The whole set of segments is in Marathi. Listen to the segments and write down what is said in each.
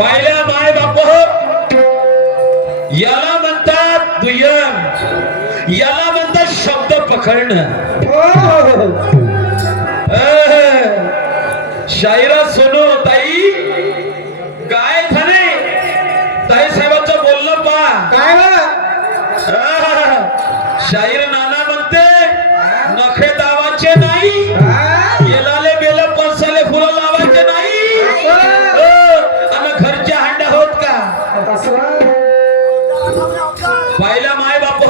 पाहिल्या माय बाप याला म्हणतात दुय्यम, याला म्हणतात शब्द पकडणं. शायरा सुनो ताई, काय झाले ताई साहेबांचं बोलणं पा काय शाहीर नाना म्हणते नखे दावाचे नाही, येलाले बेल पळसाले फुलं लावायचे नाही, आणि घरच्या हांड्या होत का. पाहिला माय बाप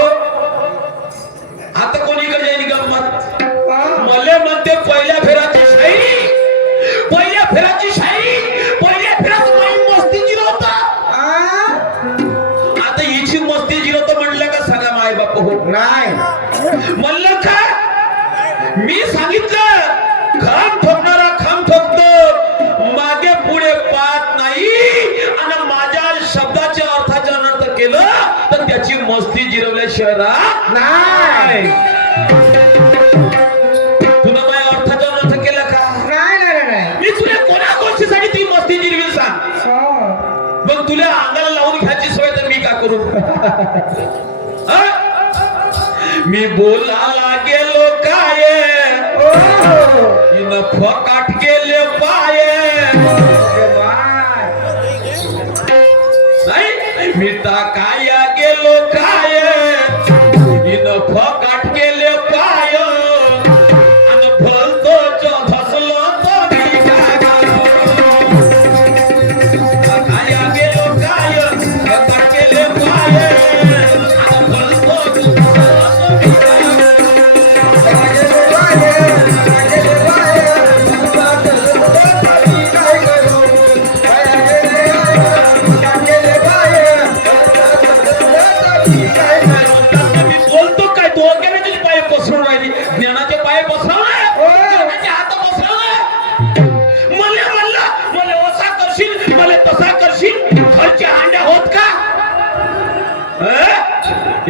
आता कोणीकडे जाईल गंमत. मले म्हणते पहिल्या फेराची शायरी, पहिल्या फेराची शायरी, पहिल्या फेरात माई मस्ती जिरवता. आता हिची मस्ती जिरवतो म्हणलं का सांगा माय बाप नाही म्हणलं का मी सांगितलं खांब ठोकणारा खांब ठोकतो, मागे पुढे पाहत नाही, आणि माझ्या शब्दाच्या अर्थाचा अनर्थ केलं तर त्याची मस्ती जिरवल्या शहरात नाही. तुला माझ्या अर्थाचा अनर्थ केला का. नाही मी तुला कोणा गोष्टीसाठी ती मस्ती जिरवी सांग. मग तुला अंगाला लावून घ्यायची सोय तर मी का करू. मी बोलायला गेलो काय इन फकाट गेले पाय, नाही मी टाकाया गेलो काय इन फकाट गेले पाय, आणि भलतो धसलो तो मी टाकाया गेलो काय फकाट गेले पाय, आणि भलतो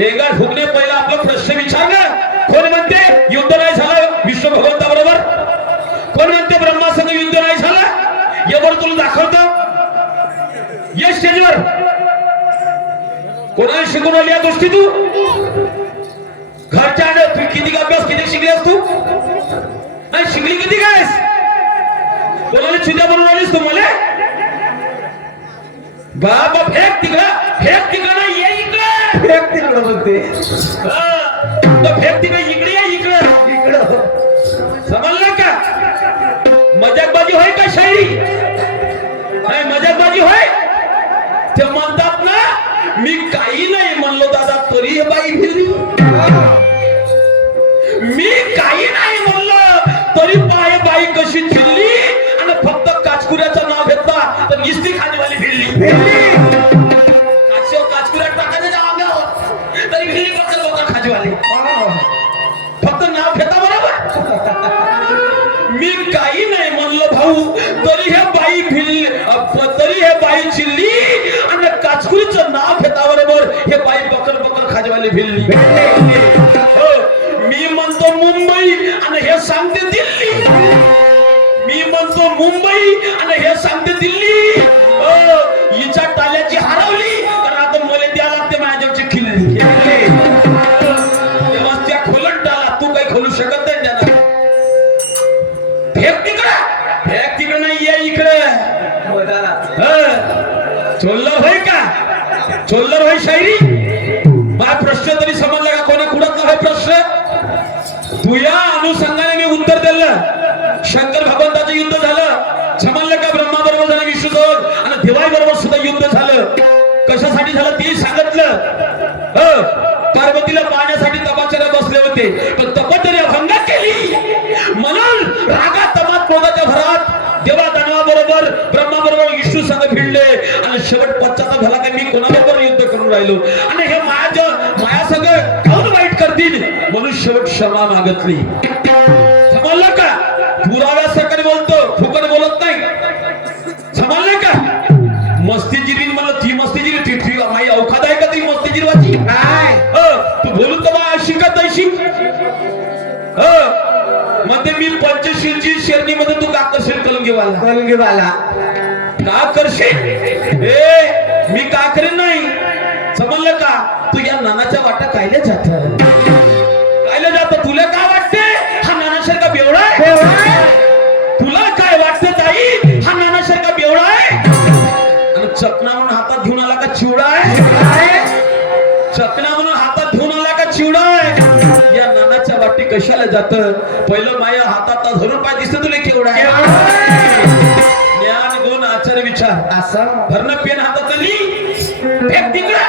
एका फुकणे पहिला आपला प्रश्न विचारला. कोण म्हणते युद्ध नाही झालं विश्व भगवंताबरोबर, कोण म्हणते ब्रह्मासंग युद्ध नाही झालं. यावर तुला दाखवतो या स्टेजवर कोणाला शिकून आली या गोष्टी. तू घरच्या तू किती अभ्यास किती शिकलीस तू, नाही शिकली किती काय, कोणाला चिंता बनवून आलीस तू मला. बाबा फेक तिकडं नाही, ये इकडे फेक तिकडं म्हणते. फेक तिकडे इकडे या इकडं समजलं का. मजाकबाजी होय का शायरी, नाही मजाकबाजी होय. ते म्हणतात ना मी काही नाही म्हणलो दादा तरी हे बाई फिरली, मी काही नाही म्हणलं तरी पाय बाई कशी चिरली, आणि फक्त काचकुऱ्याचं नाव घेतला तर निस्ती खालीवाली फिरली. काचकुऱ्यात टाकायचं अंगावर तरी फिरली फक्त लोक खाजीवाले, फक्त नाव घेता बरोबर. मी काही नाही म्हणलं भाऊ तरी हे बाई फिरली, तरी हे बाई चिरली, आणि काचकुरीचं नाव घेता बरोबर हे बाई बकर बकर खाजीवाली फिरली. मी म्हणतो मुंबई आणि हे सांगते दिल्ली, मी म्हणतो मुंबई आणि हे सांगते दिल्ली. हिच्या टाल्याची हरवली कारण आता मला द्या लागते माझ्याची खिल्ली. तेव्हा त्या खोलत टाला तू काही खोलू शकत नाही त्यांना. फेक तिकडे नाही ये इकडे. चोल्लर होय का, चोल्लर होय शायरी. माझा प्रश्न तरी समजला का कोणी कुडत नाही प्रश्न. तुझ्या अनुषंगाने मी उत्तर दिलं. शंकर भगवंताचं युद्ध झालं समजलं का, ब्रह्मा बरोबर झालं विष्णूसोबत, आणि दिवाळी बरोबर सुद्धा युद्ध झालं. कशासाठी झालं ते सांगितलं. पार्वतीला पाहण्यासाठी तपश्चर्या बसले होते, पण तपश्चर्या भंग केली म्हणून रागा तमात क्रोधाच्या भरात देवा दानवा बरोबर ब्रह्मा बरोबर विष्णू संग भिडले, आणि शेवट पश्चाताप झाला की मी कोणाबरोबर युद्ध करून राहिलो, आणि हे माया संग काऊन वाईट करतील म्हणून शेवट क्षमा मागितली. समजलं का. पुराव्यासकट बोलतो फुकट बोलत नाही. समजलं का. मस्ती जिरी मला ती मस्ती जिरी ती माई अवखाद आहे का ती मस्ती जिरवाची. नाही तू बोलून तर मला शिकत नाही शिक. मध्ये मी पंचशीलची शेरणी मध्ये तू काकशील कलंगीवाला का करशील? ए मी का करेन नाही, समजलं का? तू या नानाच्या वाटा कायले जात, कायले जात? तुला काय वाटते हा नानासारखा बेवडा आहे? तुला काय वाटतं ताई हा नानासारखा बेवडा आहे? आणि चकना म्हणून हातात घेऊन आला का चिवडा आहे? चकना म्हणून हातात घेऊन आला का चिवडा आहे? या नानाच्या वाटी कशाला जात? पहिलं माझ्या हातात धरून पाय दिसत तुला केवढा आहे? ज्ञान गुण आचार विचार असं भरणं पेन हातात आली फेक तिकडे.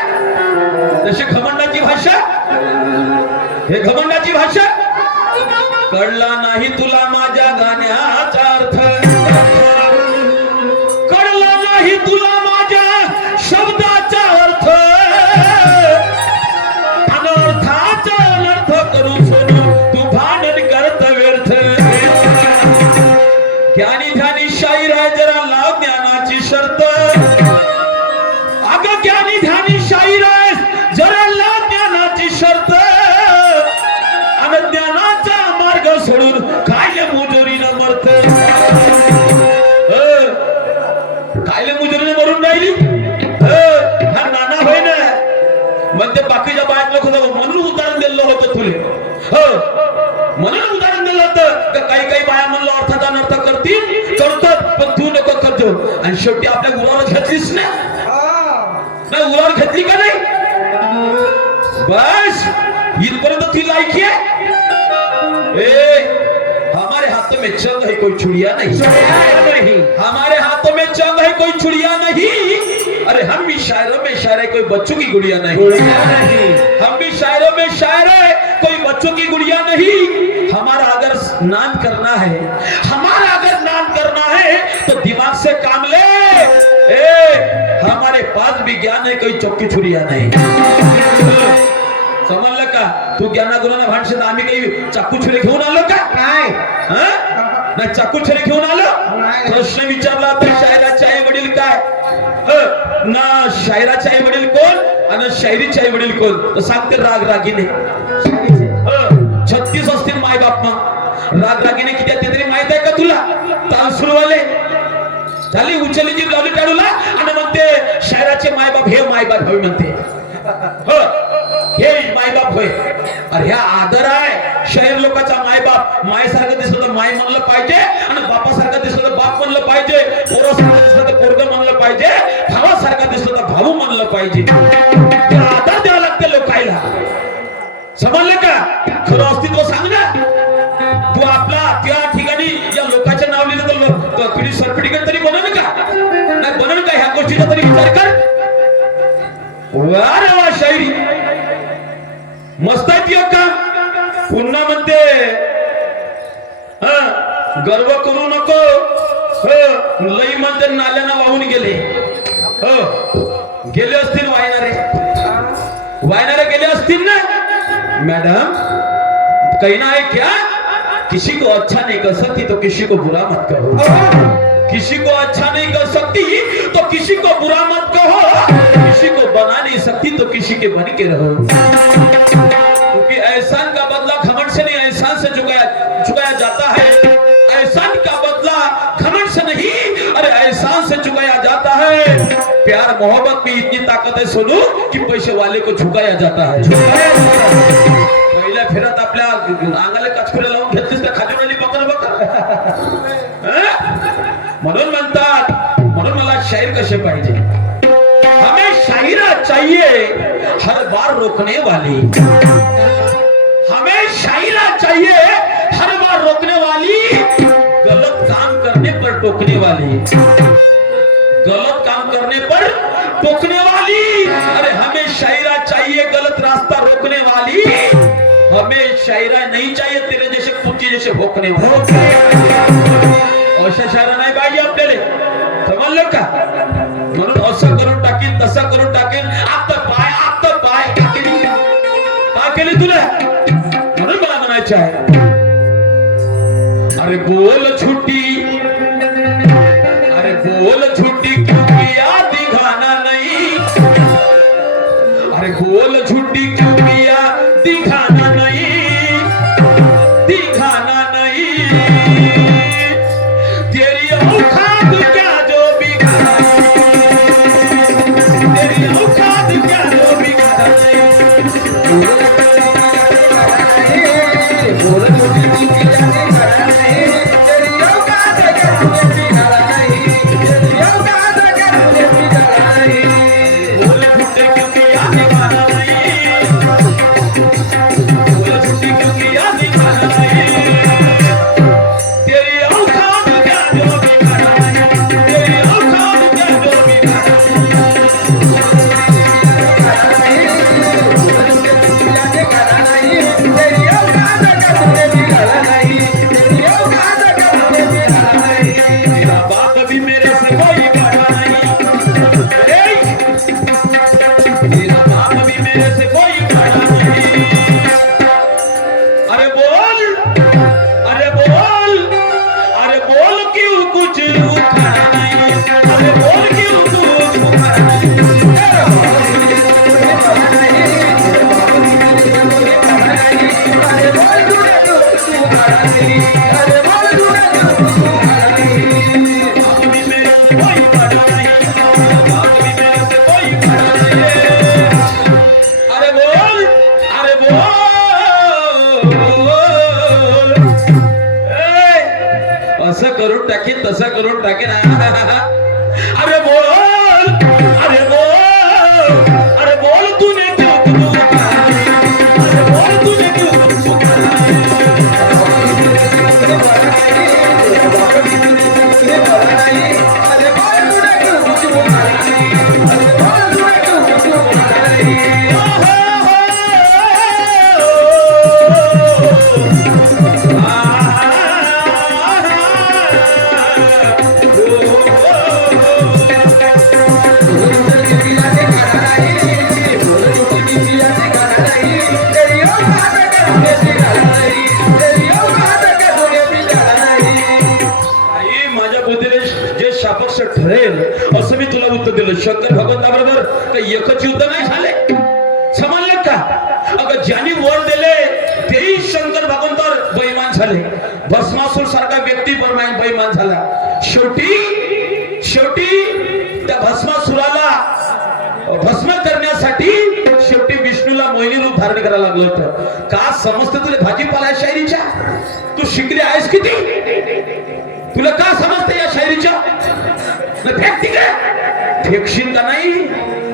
जशी घमंडाची भाषा, हे घमंडाची भाषा. कळला नाही तुला माझ्या गाण्याचा अर्थ, कळला नाही तुला माझ्या शब्दाचा अर्थ, अनर्थाचा अनर्थ करू सोडू तू भांडण करत व्यर्थ. ज्ञानी ध्यानी शाहीर आहे जरा लाव ज्ञानाची शर्त. अगं ज्ञानी ध्यानी शाहीर आहे जरा लाव ज्ञानाची शर्त. आणि ज्ञानाचा मार्ग सोडून कायले मुजोरीनं मरत. कायले मुजोरीनं मरून राहिली. हा नाना होय ना, मग ते बाकीच्या बायक लोक म्हणून उदाहरण दिलं होतं तुले. म्हणून उदाहरण दिलं होतं. काही काही बाया म्हणलं अर्थाचा अनर्थ करतील, करतात, पण तू नको करतो. आणि शेवटी आपल्या गुरावर घेतलीस ना, गुरावर घेतली का नाही? बस इथपर्यंत ती लायकी आहे. हमारे हाथों में चंग है कोई चुड़िया नहीं, हमारे हाथों में चंग है कोई चुड़िया नहीं. अरे हम भी शायरों में शायर है कोई बच्चों की गुड़िया नहीं. हम भी शायरों में शायर है कोई बच्चों की गुड़िया नहीं. हमारा अगर नाम करना है, हमारा अगर नाम करना है तो दिमाग से काम ले. हमारे पास भी ज्ञान है कोई चौकी छुरिया नहीं. समजलं का? तू ज्ञानागुणाने भांडशील, आम्ही काही चाकू छुरे घेऊन आलो का? नाही चाकू छुरे घेऊन आलो. प्रश्न विचारला तर शायराचे आई वडील काय? ना शायराचे आई वडील कोण आणि शायरीचे आई वडील कोण? तर सांगते राग रागीने. 36 असतील माय बाप. मग राग रागीने किती ते तरी माहित आहे का तुला? ताल सुरूवाले झाली उचलली जी लावली टाळूला आणि मग ते शायराचे मायबाप हे मायबाप होय म्हणते. हे मायबाप होय. अरे ह्या आदर आहे. शाहीर लोकांचा मायबाप मायसारखं दिसलं तर माय म्हणलं पाहिजे, आणि बापासारखं दिसलं तर बाप म्हणलं पाहिजे, पोरासारखं दिसलं तर पोरग म्हणलं पाहिजे, भावासारखं दिसलं तर भाऊ म्हणलं पाहिजे. ते आदर द्यावं लागतं लोकायला. समजलं का? खरं अस्तित्व सांग ना. तू आपला त्या ठिकाणी या लोकांच्या नाव लिहिलं तर पिढी सरपिढीकडे तरी बनन का? नाही बनन का? ह्या गोष्टीचा तरी विचार कर. वा रे वा शायरी मस्त आहे का? पुन्हा म्हणते गर्व करू नको. लई म्हणते नाल्याना वाहून गेले. गेले असतील वायनारे, वायनारे गेले असतील ना. मैडम कहना है क्या? किसी को अच्छा नहीं कर सकती तो किसी को बुरा मत कहो. किसी को अच्छा नहीं कर सकती तो किसी को बुरा मत कहो. किसी को बना नहीं सकती तो किसी के बन के रहो. क्योंकि एहसान का बदला घमंड से नहीं, एहसान से चुकाया जाता है. एहसान का बदला घमंड से नहीं, अरे एहसान से चुकाया जाता है. प्यार मोहब्बत में इतनी ताकत है सोनू कि पैसे वाले को झुकाया जाता है. पहिल्या फेरात आपल्या अंगाला कचकुऱ्या लावून घेतलीस तर खाली राहिली बकर बकर. म्हणून म्हणतात, म्हणून मला शायर कसे पाहिजे? हमें शायरा चाहिए हर बार रोकने वाली. हमें शायरा चाहिए हर बार रोकने वाली, गलत काम करने पर टोकने वाली. गलत काम करने पर टोकने वाली. अरे हमें शायरा चाहिए गलत रास्ता रोकने वाली. हमें शायरा नहीं चाहिए तेरे जैसे कुत्ते जैसे भोकने वाली. अशा शायरा नाही पाहिजे आपल्याला. समजलं का? म्हणून असं करून टाकीन तसं करून टाकीन. आता पाय का केली तुला? म्हणून मला म्हणायचं आहे, अरे बोल झूठी, अरे बोल झूठी क्यों किया दिखाना नहीं. अरे बोल झूठी क्यों किया दिखाना नहीं, दिखाना नहीं. तेरी औकात क्या जो बिगाड़ा अरे बोल, अरे बोल. असं करून टाकीन तसं करून टाकीन. अरे बोल, अरे बोल, अरे बोल तूने क्यों अरे बोल तूने क्यों आई, माझ्या बुद्धीने जे शापक्ष ठरेल असं मी तुला उत्तर दिलं. शंकर भगवंताबरोबर काही एकच युद्ध नाही झाले, समजलं का? अगं ज्यांनी वर दिले तेही शंकर भगवंतावर बैमान झाले. भस्मासूर सारखा व्यक्ती बैमान झाला. शेवटी त्या भस्मासुराला भस्म करण्यासाठी शेवटी विष्णूला मोहिनी रूप धारण करायला लागलं होतं. का समजते तुला भाजीपाला शायरीच्या? तू शिकली आहेस किती? तुला का समजते या शायरीच्या? फेक तिकडे. फेकशील का नाही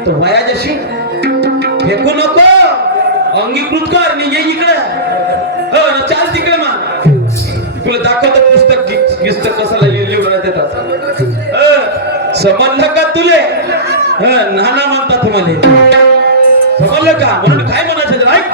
तर वाया जशी फेकू नको, अंगीकृत कर. निघे इकडे, हो ना, चाल तिकडे. मग तुला दाखवतो पुस्तक कसं लिहून देतात. समजलं का तुले? नाना म्हणतात तुम्हाला, समजलं का? म्हणून काय म्हणायचं ऐक.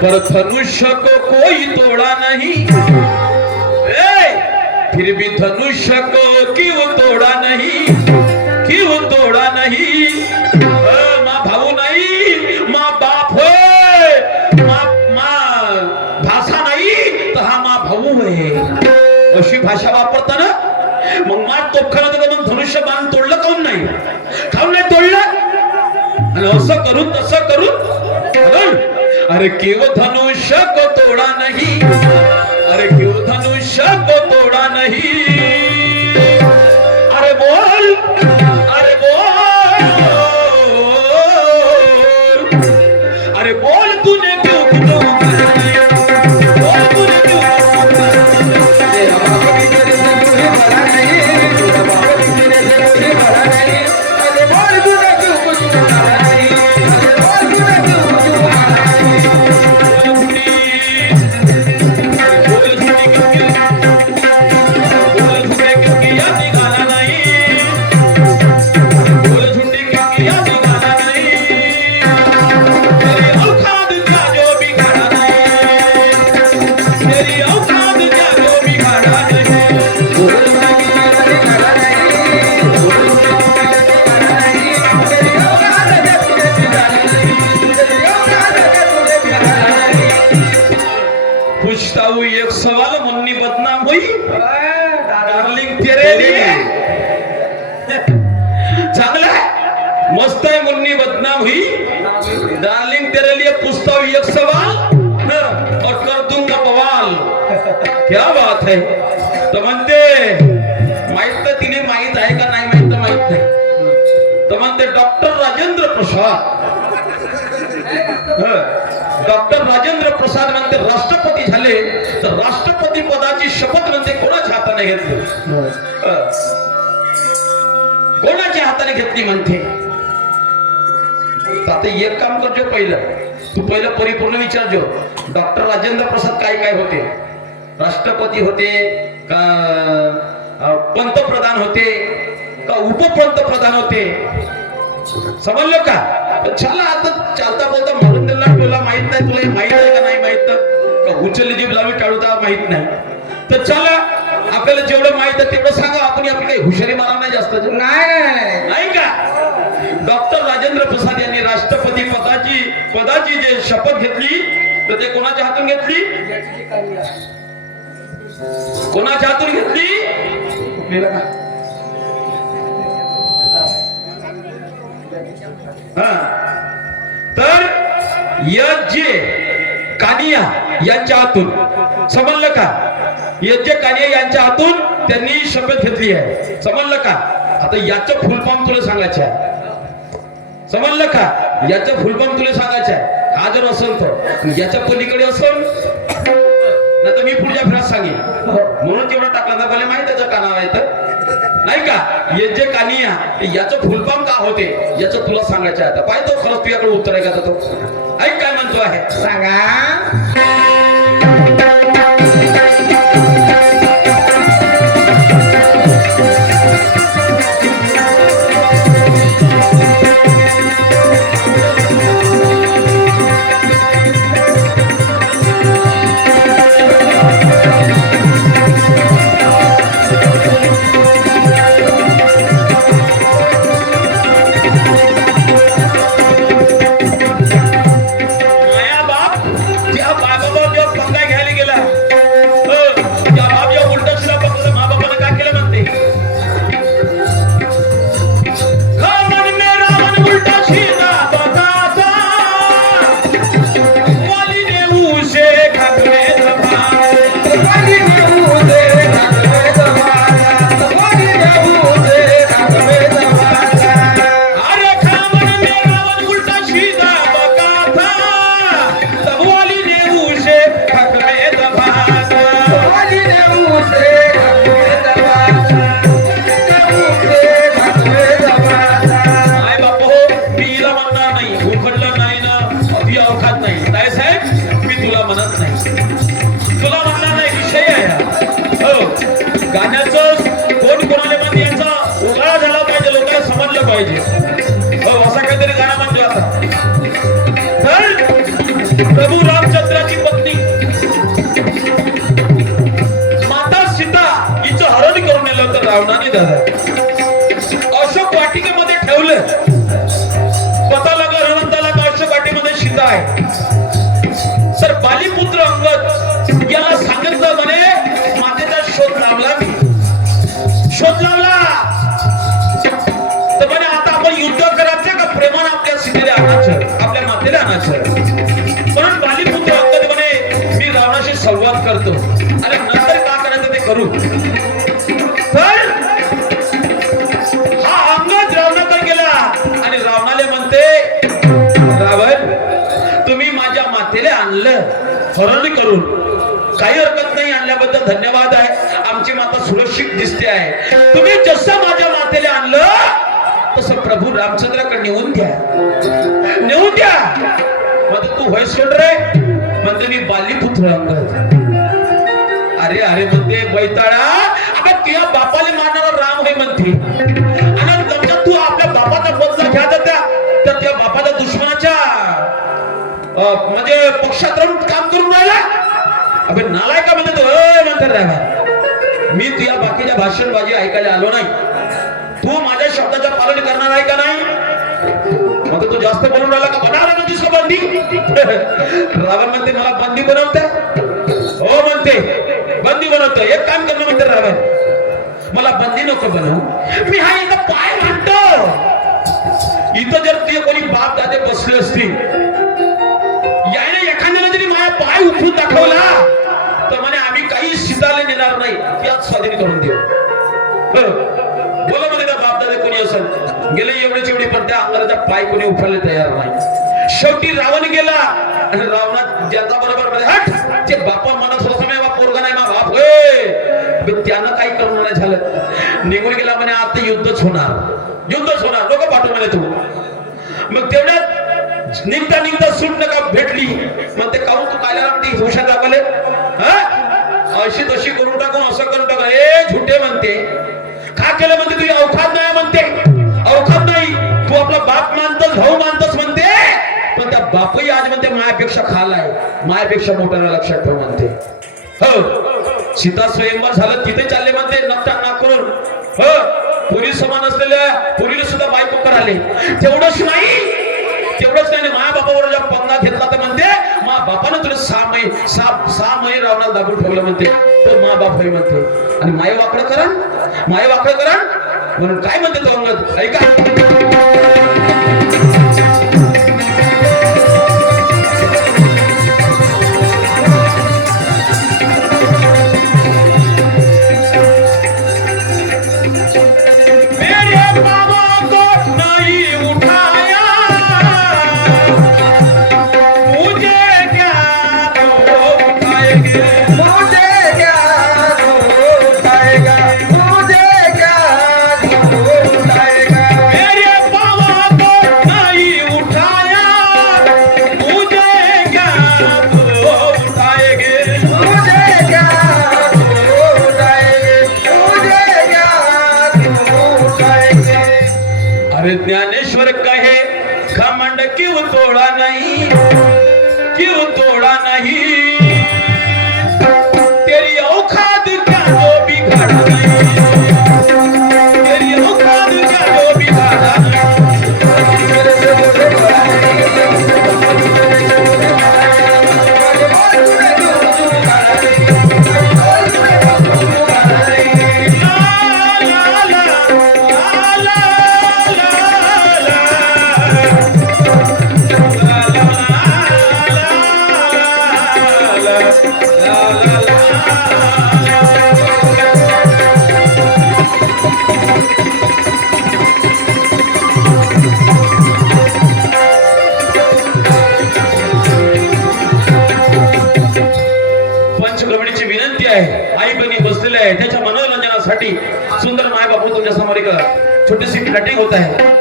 पर धनुष्य को कोई तोड़ा नहीं, फिर भी धनुष्य को क्यों तोड़ा नहीं, क्यों तोड़ा नहीं? माँ भाऊ नाही, माँ बाप होय, माँ भाषा नाही तर हा माँ भाऊ होय, अशी भाषा वापरताना मग मार तोफखाना होतं. मग धनुष्य बाण तोडलं काऊन नाही? काऊन नाही तोडलं? आणि असं करून तसं करून अरे क्यों धनुष्य को तोड़ा नहीं, अरे क्यों धनुष्य को तोड़ा नहीं? अरे बोल, अरे बोल, अरे बोल तूने क्यों पूछता हूँ एक सवाल, मुन्नी बदनाम हुई डार्लिंग तेरे लिए. चांगला है, मस्त है. मुन्नी बदनाम हुई डार्लिंग तेरे लिए पूछता हूँ एक सवाल और कर दूंगा बवाल. क्या बात है. तर म्हणते माहित तर तिने माहित आहे का नाही माहित तर माहित नाही. तर म्हणते डॉक्टर राजेंद्र प्रसाद, डॉक्टर राजेंद्र प्रसाद म्हणते राष्ट्रपती झाले तर राष्ट्रपती पदाची शपथ म्हणते कोणाच्या हाताने घेतली. कोणाच्या हाताने घेतली म्हणते. तर आता एक काम करजो, तू पहिलं परिपूर्ण विचारजो डॉक्टर राजेंद्र प्रसाद काय काय होते. राष्ट्रपती होते का, पंतप्रधान होते का, उपपंतप्रधान होते. समजलं का. चला आता चालता बोलता म्हणून तुला माहित नाही, तुला हे माहित आहे का नाही माहित का, उचलली जीभ लावी टाळूता माहित नाही. तर चला आपल्याला जेवढं माहित आहे तेवढं सांगा. आपण आपली काही हुशारी मारा नाही जास्त. नाही का. डॉक्टर राजेंद्र प्रसाद यांनी राष्ट्रपती पदाची जे शपथ घेतली तर ते कोणाच्या हातून घेतली. कोणाच्या हातून घेतली. तर यज्ञ कानिया यांच्या हातून, समजलं का. यज्ञ कानिया यांच्या हातून त्यांनी शपथ घेतली आहे. समजलं का. आता याचं फुल फॉर्म तुला सांगायचं आहे. समजलं का. याचं फुल फॉर्म तुला सांगायचं आहे. हा जर असेल तर याच्या पलीकडे असेल नाही तर मी पुढच्या फिरात सांगेन. म्हणून तेवढं टाकला तर मला माहित त्याचं का नाव आहे तर नाही का. यज्ञ कानिया याचं फुल फॉर्म का होते याचं तुला सांगायचं आहे. पाहिजे तो खरंच तुझ्याकडे उत्तर आहे का. तो ऐक काय म्हणतो आहे सांगा. प्रभू रामचंद्राची पत्नी माता सीता हिचं हरण करून नेलं होतं रावणाने. दादा अशोक वाटिकेमध्ये ठेवलं. पता लागला हनुमंताला का अशोक वाटिकेमध्ये सीता आहे. तर बालीपुत्र अंगद याला सांगितलं म्हणे मातेचा शोध लावला. मी शोध लावला तर म्हणे आता आपण युद्ध करायचं का प्रेमानं आपल्या सीतेला आणायचं, आपल्या मातेला आणायचं. म्हणून बालीपुत्र अंगद म्हणे मी रावणाशी संवाद करतो आणि नंतर का करायचं ते करू. तर हा अंगद रावणाकडे गेला आणि रावणाला म्हणते रावण तुम्ही माझ्या मातेला आणलं हरण करून, काही हरकत नाही, आणल्याबद्दल धन्यवाद आहे. आमची माता सुरक्षित दिसते आहे. तुम्ही जसं माझ्या मातेला आणलं तसं प्रभू रामचंद्राकडे नेऊन द्या, नेऊन द्या. म्हणते तू होय सोड रे. म्हणते मी बालीपुत्र अंगद. अरे अरे म्हणते बैताळा अगं तुझ्या बापाला मारणारा राम होय म्हणते आणि लक्षात तू आपल्या बापाचा बदला घ्या जात्या तर त्या बापाच्या दुश्मनाच्या म्हणजे पक्षात राहून काम करून राहिला. अबे नालाय का म्हणते तो म्हणते राहा मी तुझ्या बाकीच्या भाषणबाजी ऐकायला आलो नाही. तू माझ्या शब्दाचं पालन करणार आहे का नाही. मग तू जास्त बोलून राहिला का बनवला नव्हतीस का बंदी. रावण म्हणते मला बंदी बनवता. हो नको बनव, मी हा एका पाय म्हणतो. इथं जर ते कोणी बाप दादे बसले असतील, याने एखाद्याला जरी माझा पाय उठून दाखवला तर म्हणे आम्ही काही शिजायला नेणार नाही, याच स्वाधीन करून देऊ. बोला मध्ये बाप दादे कोणी असेल, गेले एवढेच एवढे, पण त्या अंगाचा पाय कोणी उठवायला तयार नाही. शेवटी रावण गेला आणि रावणात ज्याचा बरोबर मध्ये हट, जे बापा मनात स्वसमय बाप पोरगा नाही, मा बाप होय, त्यानं काही करून नाही झालं, निघून गेला म्हणे आता युद्धच होणार, युद्धच होणार, लोक पाठव म्हणे तू. मग तेवढ्यात निघता सूट नका भेटली, मग ते काहून तू काय ती हुशार दाखवले, अशी तशी करून टाकून असं करून टाकून, ए झुटे म्हणते, का केलं म्हणते, तुझी अवखाद नाही म्हणते, अवखाद नाही, तू आपला बाप मानतस, भाऊ मानतस म्हणते, पण त्या बापही आज म्हणते मायापेक्षा खालाय, मायापेक्षा मोठ्याला लक्षात ठेव म्हणते. हो, सीता स्वयंवर झालं तिथे चालले म्हणते, नकटा नाक करून. हो, पुरी समान असलेल्या पुरीला सुद्धा बायको कराले. तेवढंच नाही माया बापावर जेव्हा पंगा घेतला तर म्हणते मा बापानं तुला 6 महिने रावणाला दाबून ठेवलं म्हणते, तो मा बाप होय म्हणते. आणि माय वाकडं करण म्हणून काय म्हणते तो अंगद, ऐका. अरे ज्ञानेश्वर कहे घमंड क्यों तोड़ा नहीं, तेरी औकात क्या जो बिगाड़ा नहीं, तेरी औकात क्या जो बिगाड़ा नहीं. पंचक्रमणीची विनंती आहे, आई बहिणी बसलेले आहे, त्याच्या मनोरंजनासाठी सुंदर माय बापू तुमच्या समोर एक छोटीशी कटिंग होत आहे.